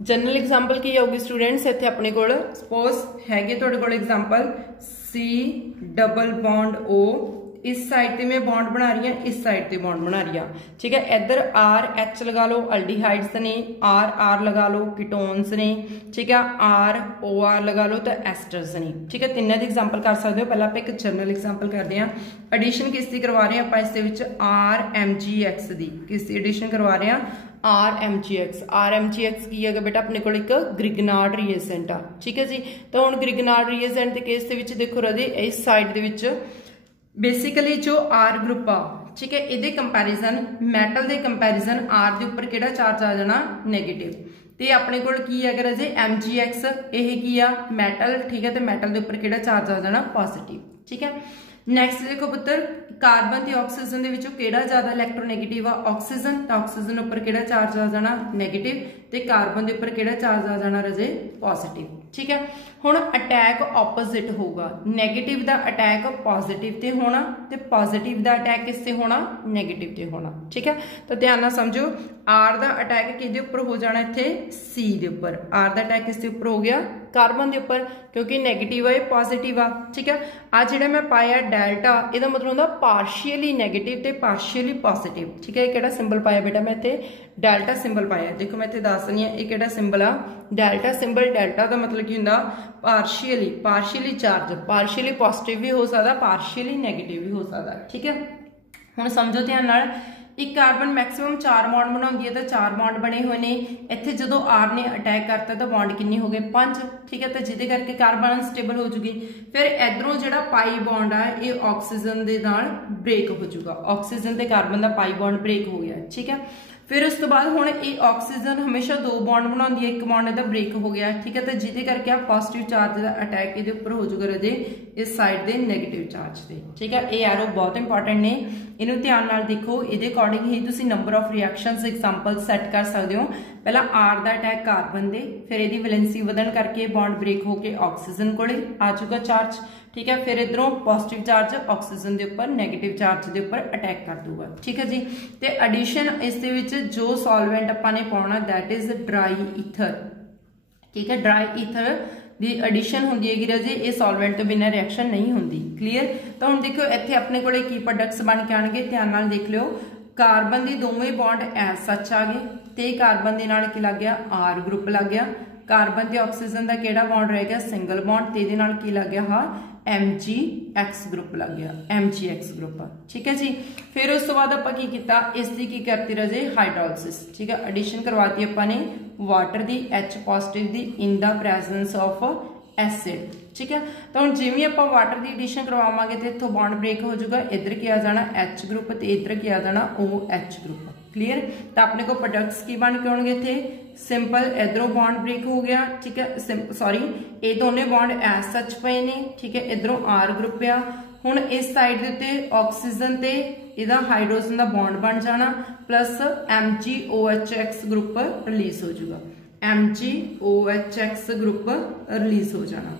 जनरल एग्जांपल की होगी स्टूडेंट्स, इत्थे अपने कोल सपोज हैगे तुहाडे कोल example C double bond O, इस साइड ते मैं बॉन्ड बना रही हूँ, इस साइड ते बॉन्ड बना रही हूँ, ठीक है। इधर आर एच लगा लो, अल्डिहाइड्स ने, आर आर लगा लो, कीटोन्स ने, ठीक है, आर ओ आर लगा लो तो एस्टर्स ने, ठीक है। तिन्नों की एग्जाम्पल कर सकते हो। पहले आप एक जनरल एग्जाम्पल करते हैं, एडिशन किस दी करवा रहे हैं आप, इस आर एम जी एक्स दी किस एडिशन करवा रहे हैं, R M G X. R M G X की है बेटा अपने को एक ग्रिगनार्ड रिएजेंट आ, ठीक है जी। तो हुण ग्रिगनार्ड रिएजेंट के केस दे विच देखो राजे इस साइड दे विच बेसिकली जो आर ग्रुप आ, ठीक है, इहदे कंपैरिजन मैटल दे कंपैरिजन आर दे उपर किहड़ा चार्ज आ जाना, नैगेटिव। ते अपने कोल की है राजे एम जी एक्स, यह की आ मैटल, ठीक है, तो मैटल दे उपर किहड़ा चार्ज आ जाना, पॉजिटिव, ठीक है। नैक्सट देखो पुत्र कार्बन ते ऑक्सीजन दे विचों किहड़ा ज्यादा इलैक्ट्रोनैगेटिव आ, ऑक्सीजन। तो ऑक्सीजन उपर किहड़ा चार्ज आ जाना, नैगेटिव, ते कार्बन दे उपर किहड़ा चार्ज आ जाना राजे, पॉजिटिव, ठीक है। हुण अटैक ऑपोजिट होगा, नैगेटिव दा अटैक पॉजिटिव ते होना ते पॉजिटिव दा अटैक किस ते होना, नैगेटिव ते होना, ठीक है। तो ध्यान नाल समझो, आर दा अटैक किहदे उपर हो जाना, इत्थे सी दे उपर। आर दा अटैक किस दे उपर हो गया, कार्बन दे उपर, क्योंकि नैगेटिव है पॉजिटिव आ, ठीक है। आ जिहड़ा मैं पाया डेल्टा, इहदा मतलब होंदा पार्शियली नैगेटिव ते पार्शियली पॉजिटिव, ठीक है। किहड़ा सिंबल पाया बेटा मैं इत्थे, डेल्टा सिंबल पाया। देखो मैं इत्थे दस रही हां, ये किहड़ा सिंबल आ, डेल्टा सिंबल। डेल्टा दा मतलब की हुंदा पार्शियली चार्ज, पार्शियली पॉजिटिव भी हो सकता, पार्शियली नैगेटिव भी हो सकता, ठीक है। हुण समझो ध्यान नाल, एक कार्बन मैक्सिमम 4 बॉन्ड बनाती है, तो 4 बॉन्ड बने हुए ने। इत्थे जदों आर ने अटैक करता तो बॉन्ड कितने हो गए, 5, ठीक है। तो जिहदे करके कार्बन अनस्टेबल हो जूगी। फिर इधरों जिहड़ा पाई बॉन्ड आ ये ऑक्सीजन दे नाल ब्रेक हो जूगा, ऑक्सीजन ते कार्बन दा पाई बॉन्ड ब्रेक हो गया, ठीक है। फिर उस तो बाद हुण ये ऑक्सीजन हमेशा 2 बॉन्ड बनाती है, एक बॉन्ड इहदा ब्रेक हो गया, ठीक है। तो जिहदे करके पॉजिटिव चार्ज का अटैक इहदे उपर हो जूगा राजे, इस साइड दे नैगेटिव चार्ज से, ठीक है। ये एरो बहुत इंपॉर्टेंट ने, इनू ध्यान नाल देखो। इहदे अकॉर्डिंग ही तुसीं number of reactions example set कर सकते हो। पहला आर दा अटैक कार्बन दे, फिर इहदी वैलेंसी वधन करके बॉन्ड ब्रेक होके ऑक्सीजन कोले आ जूगा चार्ज, ठीक है। फिर इधरों पॉजिटिव चार्ज ऑक्सीजन के उपर, नैगेटिव चार्ज के उपर अटैक कर दूगा, ठीक है जी। तो एडिशन इस दे विच जो सॉल्वेंट आपां ने पाउणा दैट इज ड्राई ईथर, ठीक है। ड्राई ईथर दी एडिशन होंदी है राजे, ये सॉल्वेंट तो बिना रिएक्शन नहीं होंदी, क्लीयर। तो हुण देखो इत्थे अपने कोले की प्रोडक्ट्स बन के आउणगे, ध्यान नाल देख लिओ। कार्बन दी दोवें बॉन्ड एज सच आ गए, ते कार्बन दे नाल की लग गया, आर ग्रुप लग गया। कार्बन ते ऑक्सीजन का किहड़ा बॉन्ड रह गया, सिंगल बॉन्ड, ते इहदे नाल की लग गया, हाँ MgX ग्रुप लग गया, MgX ग्रुप, ठीक है जी। फिर उस तो बाद आपां की कीता, इसकी की करती राजे हाइड्रोलिसिस, ठीक है। एडिशन करवाती आपां ने water the H positive the in the presence of acid, ठीक है। तो हुण जिवें आपां वाटर की एडिशन करवावांगे तो इत्थों बॉन्ड ब्रेक हो जाऊगा, इधर की आ जाना H ग्रुप ते इधर की आ जाना OH ग्रुप, क्लीयर। तो अपने को प्रोडक्ट्स की बन के आउणगे इत्थे, सिंपल इधरों बॉन्ड ब्रेक हो गया, ठीक है। सॉरी ये दोनों बॉन्ड एज सच पे ने, ठीक है। इधरों आर ग्रुप आ, हुण इस साइड दे उत्ते ऑक्सीजन ते इहदा हाइड्रोजन का बॉन्ड बन जाना, प्लस MgOHX ग्रुप रिलीज हो जाऊगा, MgOHX ग्रुप रिलीज हो जाना,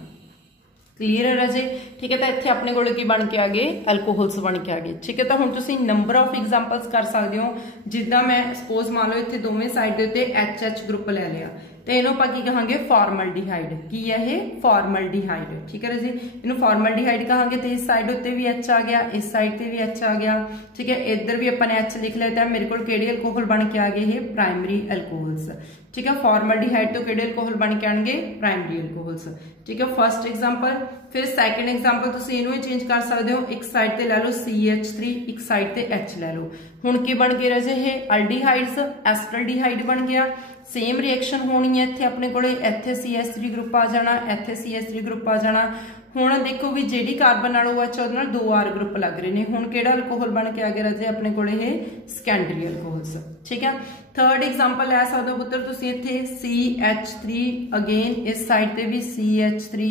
क्लीयर है राजे, ठीक है। तो इत्थे अपने कोल की बन के आ गए, एल्कोहल्स बन के आ गए, ठीक है। तो हुण तुसीं नंबर ऑफ एग्जांपल्स कर सकते हो, जिद्दां मैं सपोज मान लो इत्थे दोवें साइड दे उत्ते HH ग्रुप ले लिया, तो इहनूं आपां की कहांगे फॉर्मलडिहाइड, की है ये फॉर्मलडिहाइड, ठीक है राजे। इहनूं फॉर्मलडिहाइड कहांगे, तो इस साइड उत्ते भी H आ गया, इस साइड ते भी H आ गया, ठीक है। इधर भी आपां ने H लिख लिया, मेरे कोल किहड़े एल्कोहल बन के आ गए, ये प्राइमरी एल्कोहल्स, ठीक है। फॉर्मलडिहाइड तो किहड़े एल्कोहल बन के आएंगे, प्राइमरी एल्कोहल्स, ठीक है। First example. फिर सैकेंड एग्जांपल तुसीं इहनूं चेंज कर सकते हो, एक साइड ते ले लो CH3, एक साइड ते H ले लो। हुण की बन गए राजे, ये अल्डिहाइड्स, एस्टल्डिहाइड बन गया। सेम रिएक्शन होनी है इत्थे अपने कोले, इत्थे CH3 ग्रुप आ जाना, इत्थे CH3 ग्रुप आ जाना। हुण देखो भी जिहड़ी कार्बन नाल OH ਉਹਦੇ ਨਾਲ 2 R ग्रुप लग रहे ने, हुण किहड़ा अल्कोहल बन के आ गया राजे अपने कोले, ये सेकेंडरी अल्कोहल्स, ठीक है। थर्ड एग्जांपल ले सकदे हो पुत्र तुसीं इत्थे CH3, अगेन इस साइड ते भी CH3।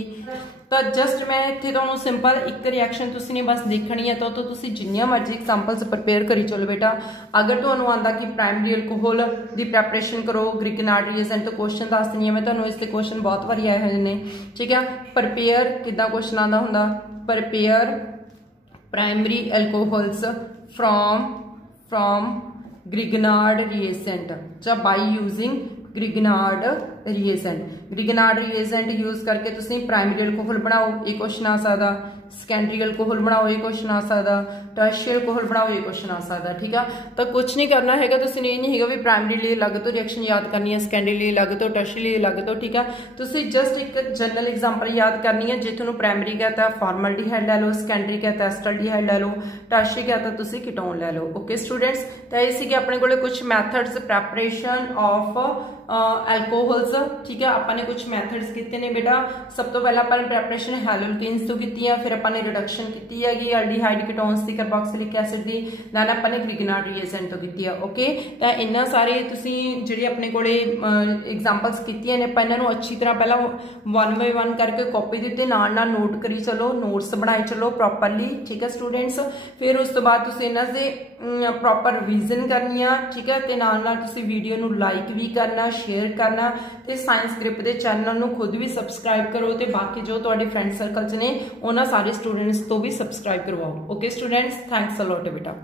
तो जस्ट मैं इत्थे तुहानूं सिंपल एक रिएक्शन तुसीं ने बस देखनी है, तो तुसीं जिन्नियां मर्जी एग्जांपल्स प्रिपेयर करी चलो बेटा। अगर तुहानूं आंदा कि प्राइमरी अल्कोहल दी प्रैपरेशन करो, ग्रिगनार्ड रिएजेंट तो क्वेश्चन दस दिंदी मैं तुहानूं, इसके क्वेश्चन बहुत वारी आए हुए हैं, ठीक है। प्रिपेयर किद्दां क्वेश्चन आंदा हुंदा, prepare primary alcohols from Grignard reagent, ਜਾਂ by using Grignard reagent, Grignard reagent use करके तुसीं प्राइमरी अल्कोहल बनाओ, ये क्वेश्चन आ सकदा, सैकेंडरी अल्कोहल बनाओ, ये क्वेश्चन आ सकदा, टर्शियरी अल्कोहल बनाओ, ये क्वेश्चन आ सकदा। ठीक है, तो कुछ नहीं करना हैगा, तुसीं ये नहीं हैगा भी प्राइमरी लिए अलग तो रिएक्शन याद करनी है, सैकेंडरी लिए अलग तो, टर्शियरी लिए अलग तो। ठीक है, तुसीं जस्ट एक जनरल एग्जांपल याद करनी है, जे तुहानूं प्राइमरी कहता है फॉर्मलडिहाइड लै लो, सैकेंडरी कहता है एसिटाल्डिहाइड लै लो, टर्शियरी कहता है तुसीं कीटोन लै लो। ओके स्टूडेंट्स, तो ये सीगे अपने कोले कुछ मैथड्स प्रैपरेशन ऑफ एल्कोहल्स। ठीक है, अपने कुछ मैथड्स किए ने बेटा। सब तो पहला अपन प्रैपरेशन हैलोल्केन्स तो की है, फिर अपन रिडक्शन की है अल्डिहाइड कीटोन्स की कार्बोक्सिलिक एसिड की, दैन अपन ग्रिगनार्ड रिएजेंट तो की है। ओके, तो इन्ना सारे तुसीं जिहड़े अपने कोले एग्जांपल्स कीतियां ने, आपां इन्हां नूं अच्छी तरह पहला 1 बाय 1 करके कॉपी दी नाल नाल नोट करी चलो, नोट्स बनाए चलो प्रॉपरली। ठीक है स्टूडेंट्स, फिर उस तो बाद तुसीं इन्हां दे प्रॉपर रिवीजन करनी है। ठीक है, ते नाल नाल तुसीं वीडियो नूं लाइक भी करना, शेयर करना, ते साइंस ग्रिप दे चैनल नूं खुद भी सबसक्राइब करो, ते बाकी जो तुहाडे फ्रेंड सर्कल च ने उन्हां सारे स्टूडेंट्स तो भी सबसक्राइब करवाओ। Okay students, thanks a lot बेटा।